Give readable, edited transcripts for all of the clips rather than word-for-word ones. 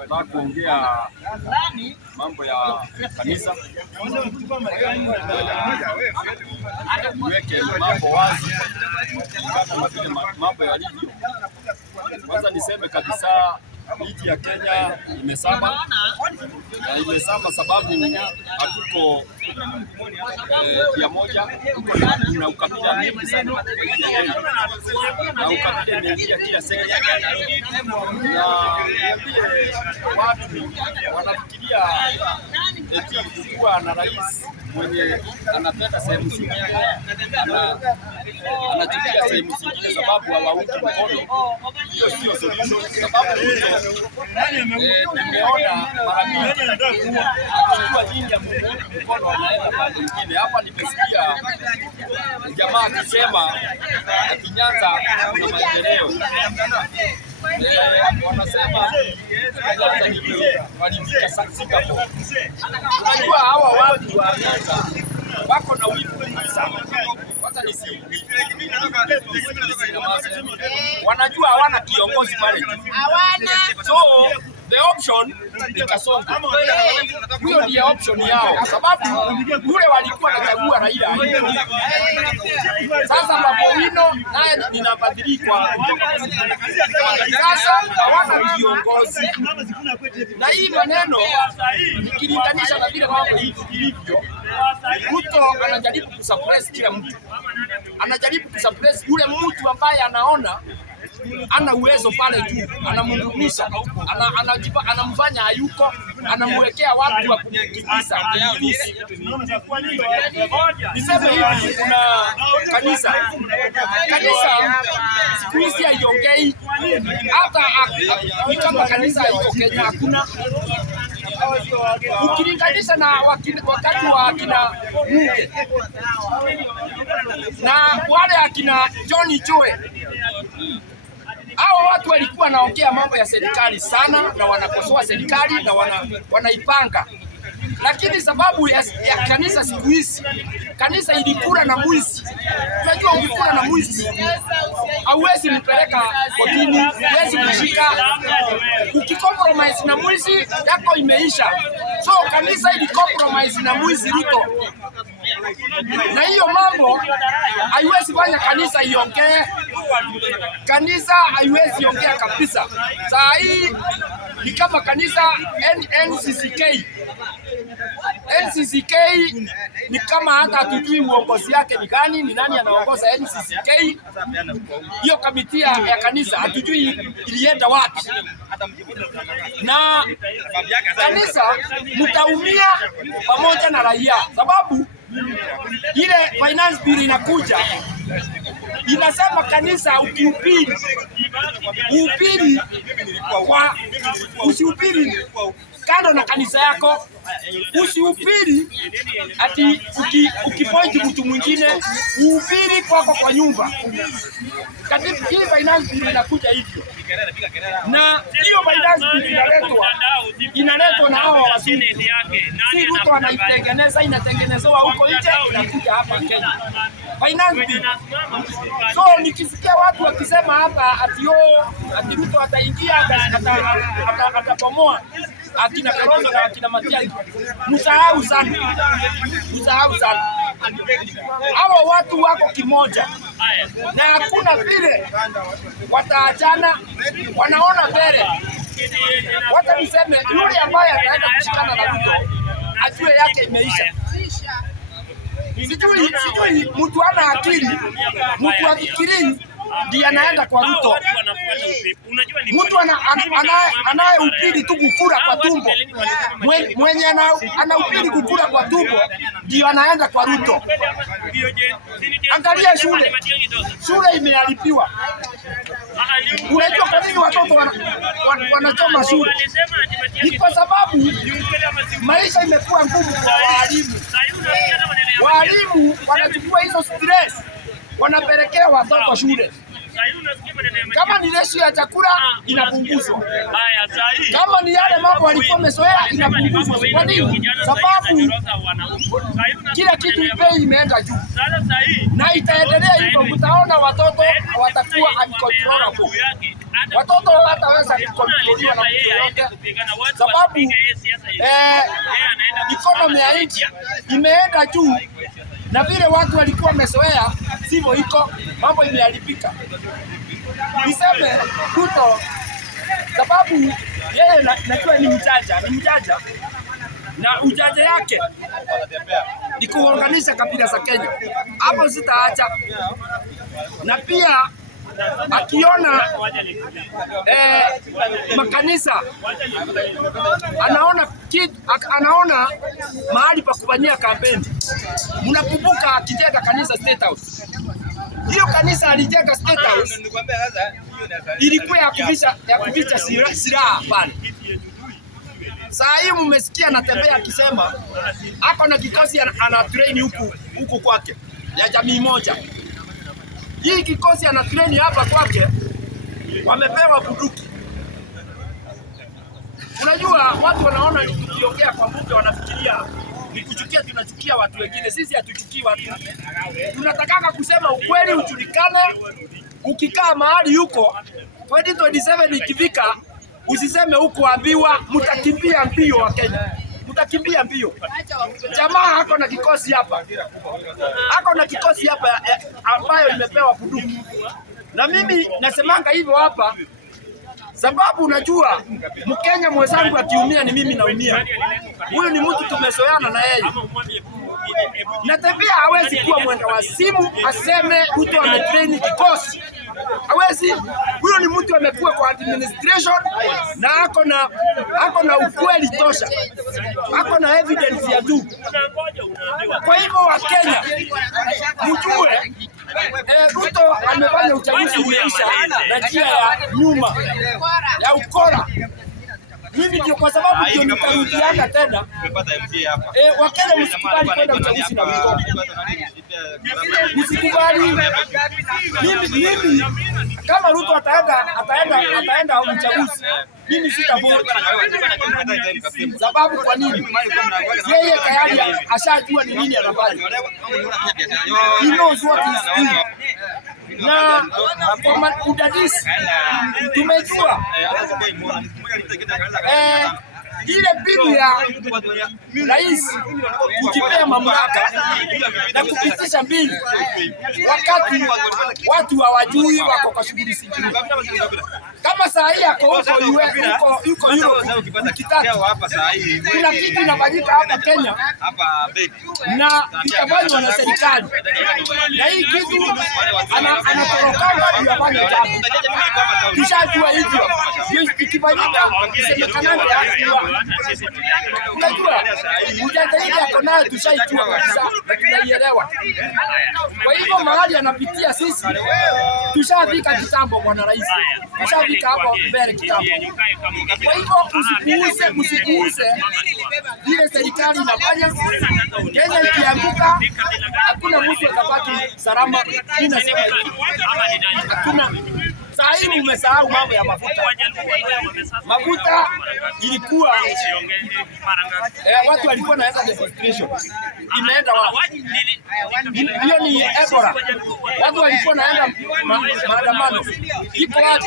Nataka kuongea mambo ya kanisa, niweke mambo wazi kama vile mambo yalivyo. Kwanza niseme kabisa nchi ya Kenya imesama, na imesama sababu hatuko ya moja, na ukabila mingi sana na ukabila imeingia kila sekta, na watu wanafikiria eti kuwa na rais mwenye anapenda sehemu zingine anachukia sehemu zingine sababu hawaungi mkono. Hiyo sio solution, sababu nimeona mara mingi kwa nyingi ya mkono wanaenda pande nyingine. Hapa nimesikia jamaa akisema Kinyaza kuna maendeleo, wanasema walifika Singapore. Unajua hawa watu wa Nyanza wako na wivu mwingi sana. Kwanza wanajua hawana kiongozi pale tu. So the option ni Kasongo. Hiyo ndio option yao, sababu yule walikuwa wanachagua Raila. Sasa Mapowino naye ninabadilika. Sasa hawana kiongozi, na hii maneno nikilinganisha na vile mambo ilivyo, Ruto anajaribu kusuppress kila mtu, anajaribu kusuppress yule mtu ambaye anaona ana uwezo pale juu, anamhudumisha, anamfanya hayuko, anamwekea watu wa kumkimbiza. Niseme hivi, kuna kanisa siku hizi haiongei, hata ni kama kanisa iko Kenya hakuna, ukilinganisha na wakati wa akina Muge na wale akina John Joe. Hao watu walikuwa wanaongea mambo ya serikali sana na wanakosoa serikali na wanaipanga, lakini sababu ya kanisa siku hizi, kanisa ilikula na mwizi. Unajua ukikula na mwizi hauwezi mpeleka kotini, huwezi kushika. Ukicompromise na mwizi yako imeisha. So kanisa ilicompromise na mwizi Ruto, na hiyo mambo haiwezi fanya kanisa iongee. Kanisa haiwezi ongea kabisa. Saa hii ni kama kanisa NCCK ni kama hata hatujui uongozi yake ni gani, ni nani anaongoza NCCK. Hiyo kamiti ya kanisa hatujui ilienda wapi, na kanisa mtaumia pamoja na raia, sababu ile finance bill inakuja inasema kanisa ukihubiri usihubiri kando na kanisa yako, usihubiri ati ukipointi mtu mwingine, uhubiri kwako kwa nyumba. Katika hii finance bill inakuja hivyo, na hiyo finance bill inaletwa na hao wazungu. Si Ruto anaitengeneza, inatengenezewa huko nje, inakuja hapa Kenya finance bill. So nikisikia watu wakisema hapa ati Ruto ataingia atabomoa akina Kalonzo na akina Matiang'i, msahau sana. Hao watu wako kimoja na hakuna vile wataachana, wanaona mbele. Wacha niseme yule ambaye ataenda kushikana na Ruto ajue yake imeisha. Sijui mtu ana akili, mtu afikiri ndiye anaenda kwa Ruto. Mtu anayehubiri tu kukula kwa tumbo, mwenye anahubiri kukula kwa tumbo ndio anaenda kwa Ruto. Angalia shule imeharibiwa. Unajua kwa nini watoto wanachoma shule? Ni kwa sababu maisha imekuwa ngumu kwa walimu. Walimu wanachukua hizo stress, wanapelekea watoto shule. Kama ni ratio ya chakula inapunguzwa. Kama ni yale mambo walikuwa wamezoea inapunguzwa. Kwa nini? Sababu kila kitu bei imeenda juu. Na itaendelea hivyo, mtaona watoto watakuwa uncontrollable. Watoto wataweza kukontroliwa na mtu yote, sababu economy ya nchi imeenda juu, na vile watu walikuwa wamezoea sivyo iko, mambo imeharibika. Niseme Ruto sababu yeye najua ni mjanja, na ujanja yake ni kuunganisha kabila za Kenya. Hapo sitaacha. Na pia akiona makanisa anaona mahali pa kufanyia kampeni. Mnakumbuka akijenga kanisa State House. Hiyo kanisa alijenga State House ilikuwa ya kuficha silaha pale. Saa hii mmesikia anatembea akisema ako na kikosi ana train huku kwake ya jamii moja. Hii kikosi ana train hapa kwake wamepewa bunduki. Unajua watu wanaona nikiongea kwa mbuke wanafikiria ni kuchukia, tunachukia watu wengine. Sisi hatuchukii watu. Tunataka kusema ukweli ujulikane. Ukikaa mahali huko 2027 ikifika usiseme huko ambiwa, mtakimbia mbio wa Kenya. Mtakimbia mbio. Jamaa hako na kikosi hapa. Hako na kikosi hapa ambayo imepewa bunduki. Na mimi nasemanga hivyo hapa sababu unajua Mkenya mwenzangu akiumia ni mimi naumia. Huyu ni mtu tumezoeana na yeye. Na tabia hawezi kuwa mwenda wa simu aseme Ruto ametrain kikosi. Hawezi. Huyo ni mtu amekuwa kwa administration na ako na ukweli tosha. Ako na evidence ya juu. Kwa hivyo wa Kenya mjue Ruto amefanya uchaguzi umeisha na njia ya nyuma ya ukora. Mimi ndio kwa sababu ndio nitarudiana tena. Wakenya msikubali kwenda uchaguzi na Ruto. Msikubali. Mimi kama Ruto ataenda uchaguzi, mimi sitavote. Sababu kwa nini? Yeye tayari ashajua ni nini anafanya. He knows what he's doing. Na kwa udadisi tumejua ile bibi ya rais kujipea mamlaka na kupitisha mbili wakati watu hawajui wako kwa shughuli zingine. Kama saa hii yuko kuna kitu inafanyika hapa Kenya na itafanywa na serikali, na hii kitu anatorokanga kuyafanya jambo. Tushajua hivyo ikifanyika isemekananga ya unajua ujanja ile yako nayo tushaijua kabisa na tunaielewa. Kwa hivyo mahali anapitia sisi tushafika kitambo, bwana rais, tushafika hapo mbele kitambo. Kwa hivyo msikuuze ile serikali inafanya. Kenya ikianguka hakuna mtu atabaki salama. Ninasema hakuna. Saa hii umesahau mambo ya mafuta. Mafuta ilikuwa watu walikuwa naweza demonstration. Imeenda wapi? Hiyo ni Ebola. Watu walikuwa naenda maandamano. Iko wapi?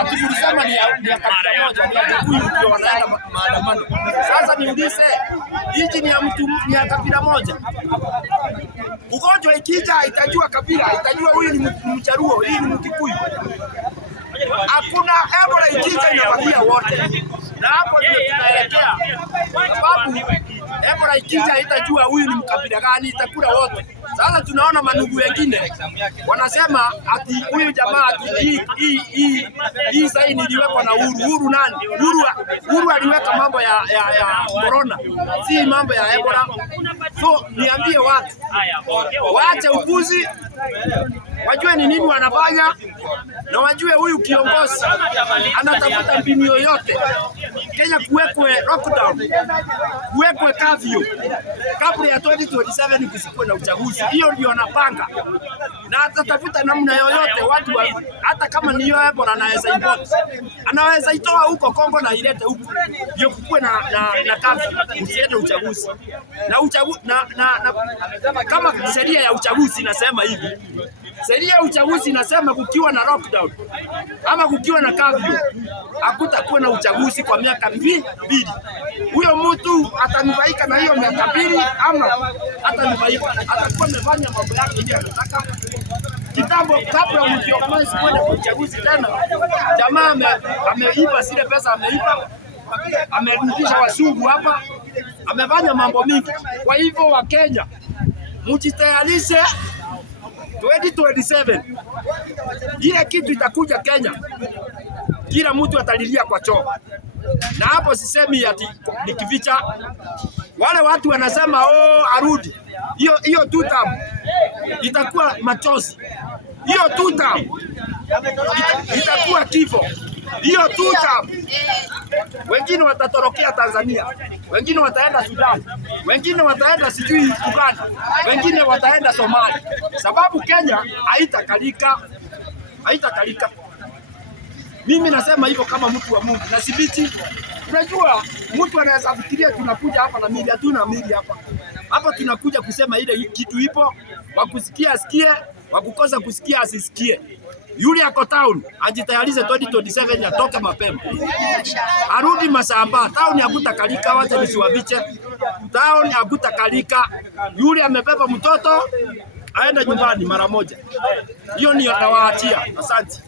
Atukulisema ni ya kabila moja, ni ya Kikuyu ndio wanaenda maandamano. Sasa niulize, hiki ni ya mtu ni ya kabila moja. Ugonjwa ikija itajua kabila, itajua huyu ni Mjaruo, huyu ni Mkikuyu. Hakuna Ebola ikija inavamia wote. Na hapo ndio tunaelekea. Sababu Ebola ikija itajua huyu ni mkabila gani, itakula wote. Sasa tunaona manugu wengine wanasema ati huyu jamaa ati hii saini iliwekwa na Uhuru nani? Uhuru aliweka mambo ya corona, si mambo ya Ebola. So niambie watu waache upuzi, wajue ni nini wanafanya, na wajue huyu kiongozi anatafuta mbinu yoyote Kenya kuwekwe lockdown, kuwekwe curfew kabla ya 2027 kusikuwe na uchaguzi. Hiyo ndio anapanga, na atatafuta namna yoyote watu hata kama ni hiyo Ebola anaweza import, anaweza itoa huko Kongo na ilete huko, ndio kukuwe na curfew, usiende uchaguzi na kama sheria ya uchaguzi inasema hivi. Sheria ya uchaguzi inasema kukiwa na lockdown ama kukiwa na curfew hakutakuwa na uchaguzi kwa miaka mbili. Huyo mtu atanufaika na hiyo miaka mbili ama atanufaika, atakuwa amefanya mambo yake ile anataka. Kitambo kabla mkiongeza kwenda kwa uchaguzi tena, jamaa ameiba zile pesa, amerudisha wazungu hapa, amefanya mambo mingi. Kwa hivyo wa Kenya mjitayarishe 2027 ile kitu itakuja Kenya, kila mtu atalilia kwa choo. Na hapo sisemi ati nikificha. Wale watu wanasema arudi, hiyo tutam itakuwa machozi, hiyo tutam itakuwa kifo, hiyo tutam. Wengine watatorokea Tanzania, wengine wataenda Sudan, wengine wataenda sijui Uganda, wengine wataenda Somalia, sababu Kenya haitakalika. Mimi nasema hivyo kama mtu wa Mungu na sibiti. Unajua mtu anaweza fikiria tunakuja hapa na mili, hatuna mili hapa. Hapa tunakuja kusema ile kitu ipo, wakusikia asikie, wakukosa kusikia asisikie. Yule ako town ajitayarize 2027 atoke mapema. Arudi Masamba, town hakutakalika, wacha nisiwabiche. Town hakutakalika. Yule amebeba mtoto aenda nyumbani mara moja. Hiyo ni nawaachia. Asante.